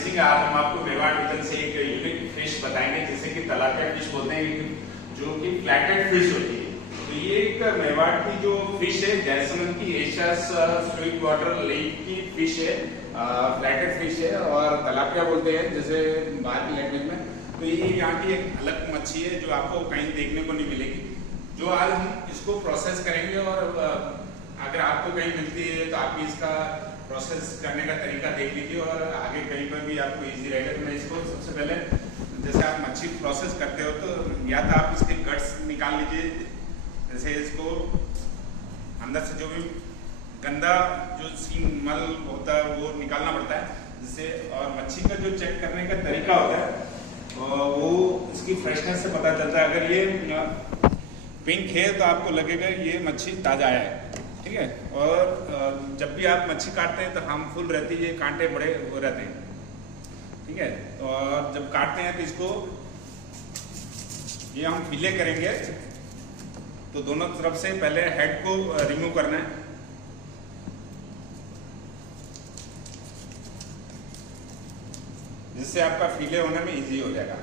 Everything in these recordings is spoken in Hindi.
सिंह। आज हम आपको मेवाड़ रीजन से एक यूनिक फिश बताएंगे जिसे कि तिलापिया फिश बोलते हैं, जो कि फ्लैटेड फिश होती है। तो ये एक मेवाड़ की जो फिश है, जैसलमेर की एशियाज स्वीट वाटर लेक की फिश है, फ्लैटेड फिश है और तिलापिया बोलते हैं जैसे बाहर की लैंग्वेज में। तो ये यहाँ की एक अलग मच्छी है जो आपको कहीं देखने को नहीं मिलेगी, जो आज हम इसको प्रोसेस करेंगे और अगर आपको कहीं मिलती है तो आप भी इसका प्रोसेस करने का तरीका देख लीजिए और आगे कहीं पर भी आपको इजी रहेगा। तो मैं इसको सबसे पहले, जैसे आप मच्छी प्रोसेस करते हो तो या तो आप इसके गट्स निकाल लीजिए, जैसे इसको अंदर से जो भी गंदा जो सीन मल होता है वो निकालना पड़ता है जिससे, और मच्छी का जो चेक करने का तरीका होता है वो इसकी फ्रेशनेस से पता चलता है। अगर ये पिंक है तो आपको लगेगा ये मच्छी ताज़ा है, ठीक है। और जब भी आप मच्छी काटते हैं तो हार्मफुल रहती है, ये कांटे बड़े हो रहते हैं, ठीक है। और जब काटते हैं तो इसको ये हम फिले करेंगे, तो दोनों तरफ से पहले हेड को रिमूव करना है, जिससे आपका फिले होने में इजी हो जाएगा,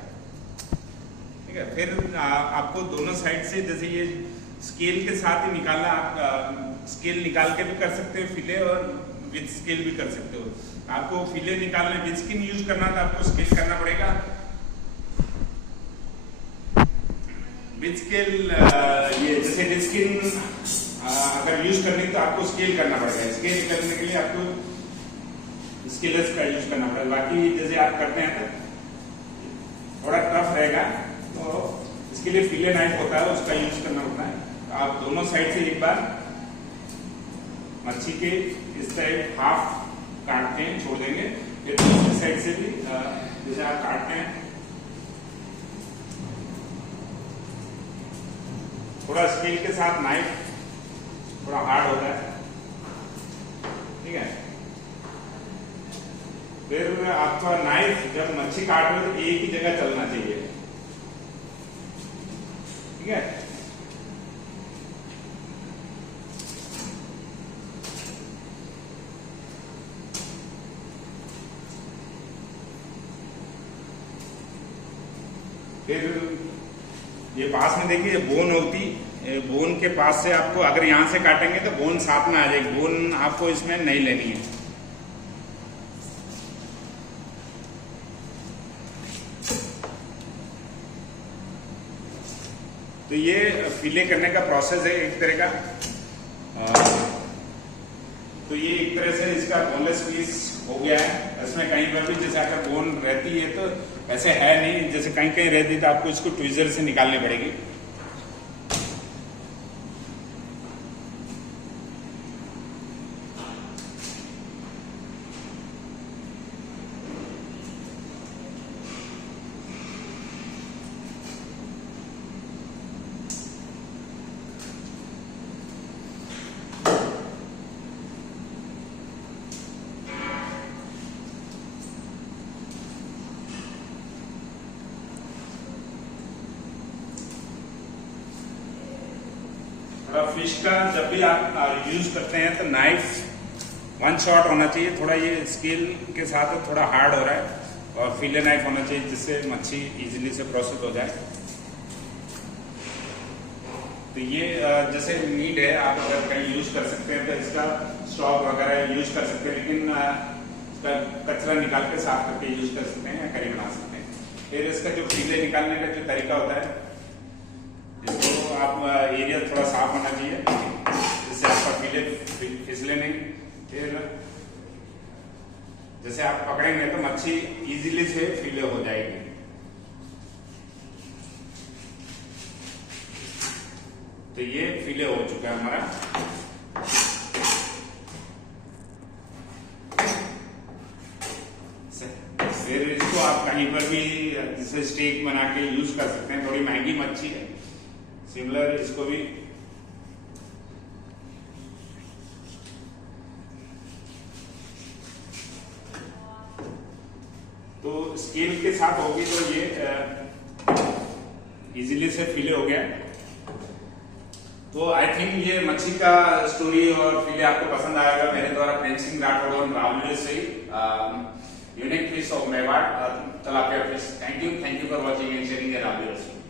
ठीक है। फिर आपको दोनों साइड से, जैसे ये स्केल के साथ ही निकालना, आप स्केल निकाल के भी कर सकते हो फिले, और विद स्केल भी कर सकते हो। आपको फिले निकालने विद स्किन यूज करना तो आपको स्केल करना पड़ेगा। विद स्केल ये जैसे विद स्किन अगर यूज करनी तो आपको स्केल करना पड़ेगा। स्केल करने के लिए आपको स्केलर्स का यूज करना पड़ेगा। बाकी जैसे आप करते हैं तो थोड़ा टफ रहेगा, तो इसके लिए फिले नाइफ होता है, उसका यूज करना होता है। तो आप दोनों साइड से एक बार मच्छी के इस तरह हाफ काटते हैं, छोड़ देंगे, फिर दूसरी साइड से भी जैसे आप काटते हैं, थोड़ा स्केल के साथ नाइफ थोड़ा हार्ड होता है, ठीक है। फिर आपका नाइफ जब मच्छी काट रहे हो तो एक ही जगह चलना चाहिए, ठीक है। फिर ये पास में देखिए बोन होती, बोन के पास से आपको अगर यहां से काटेंगे तो बोन साथ में आ जाएगी, बोन आपको इसमें नहीं लेनी है। तो ये फिले करने का प्रोसेस है एक तरह का। तो ये एक तरह से इसका बोनलेस पीस हो गया है। इसमें कहीं पर भी जैसे अगर बोन रहती है तो ऐसे है नहीं, जैसे कहीं कहीं रहती तो आपको इसको ट्विजर से निकालनी पड़ेगी। फिश का जब भी आप यूज करते हैं तो नाइफ वन शॉट होना चाहिए। थोड़ा ये स्केल के साथ थोड़ा हार्ड हो रहा है, और फिले नाइफ होना चाहिए जिससे मच्छी इजीली से प्रोसेस हो जाए। तो ये जैसे मीट है, आप अगर कहीं यूज कर सकते हैं तो इसका स्टॉक वगैरह यूज कर सकते हैं, लेकिन इसका कचरा निकाल के साफ करके यूज कर सकते हैं या करी बना सकते हैं। फिर इसका जो फिले निकालने का जो तरीका होता है, इसको आप एरिया थोड़ा साफ होना चाहिए जिससे आपका फिले फिसले नहीं। फिर जैसे आप पकड़ेंगे तो मच्छी इजीली से फिले हो जाएगी। तो ये फिले हो चुका है हमारा। फिर इसको आप कहीं पर भी जैसे स्टेक बना के यूज कर सकते हैं। थोड़ी महंगी मच्छी है, सिमिलर इसको भी तो स्केल के साथ होगी तो ये इजीली से फिले हो गया। तो आई थिंक ये मच्छी का स्टोरी और फिले आपको पसंद आएगा। मेरे द्वारा प्रेम सिंह राठौड़ और रावल से unique fish species of Mewat tilapia fish. Thank you for watching and sharing your ideas.